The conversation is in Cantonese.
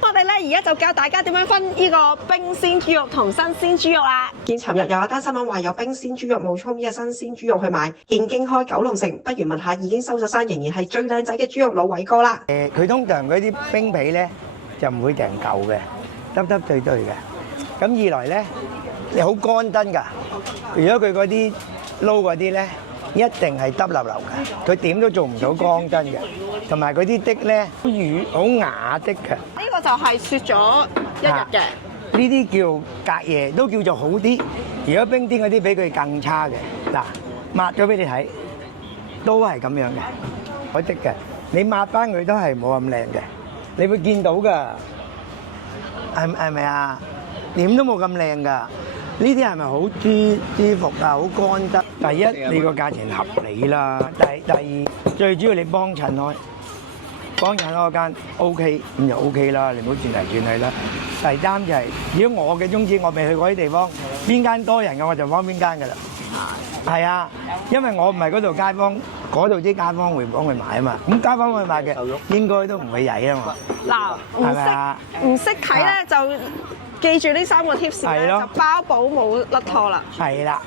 我哋咧而家就教大家點樣分呢個冰鮮豬肉同新鮮豬肉啦。見尋日有一單新聞話有冰鮮豬肉冒充呢個新鮮豬肉去賣，現經開九龍城，不如問下已經收咗山仍然係最靚仔嘅豬肉佬偉哥啦。佢通常嗰啲冰皮咧就唔會成嚿嘅，粒粒對對嘅。咁二來咧，你好乾真㗎。如果佢嗰啲撈嗰啲咧，一定係耷流流嘅，佢點都做唔到乾真嘅。同埋嗰啲的咧，好軟好牙的嘅。呢個就係雪咗一日嘅。呢啲叫隔夜，都叫做好啲。如果冰天嗰啲比佢更差嘅，嗱抹咗俾你睇，都係咁樣嘅，好的嘅。你抹翻佢都係冇咁靚嘅，你會見到㗎，係咪啊？點都冇咁靚㗎。呢啲係咪好舒服啊？好乾得。第一，你個價錢合理啦。第二，最主要你幫襯開。幫襯嗰間 OK， 咁就 OK 啦，你唔好轉嚟轉去啦。第三就係，如果我嘅宗旨，我未去過啲地方，邊間多人嘅我就幫邊間㗎啦。係啊，因為我唔係嗰度街坊，嗰度啲街坊會幫佢買啊嘛。咁街坊會買嘅，應該都唔會曳啊嘛。嗱，唔識睇咧就記住呢3個 tips 咧，就包保冇甩拖啦。係啦。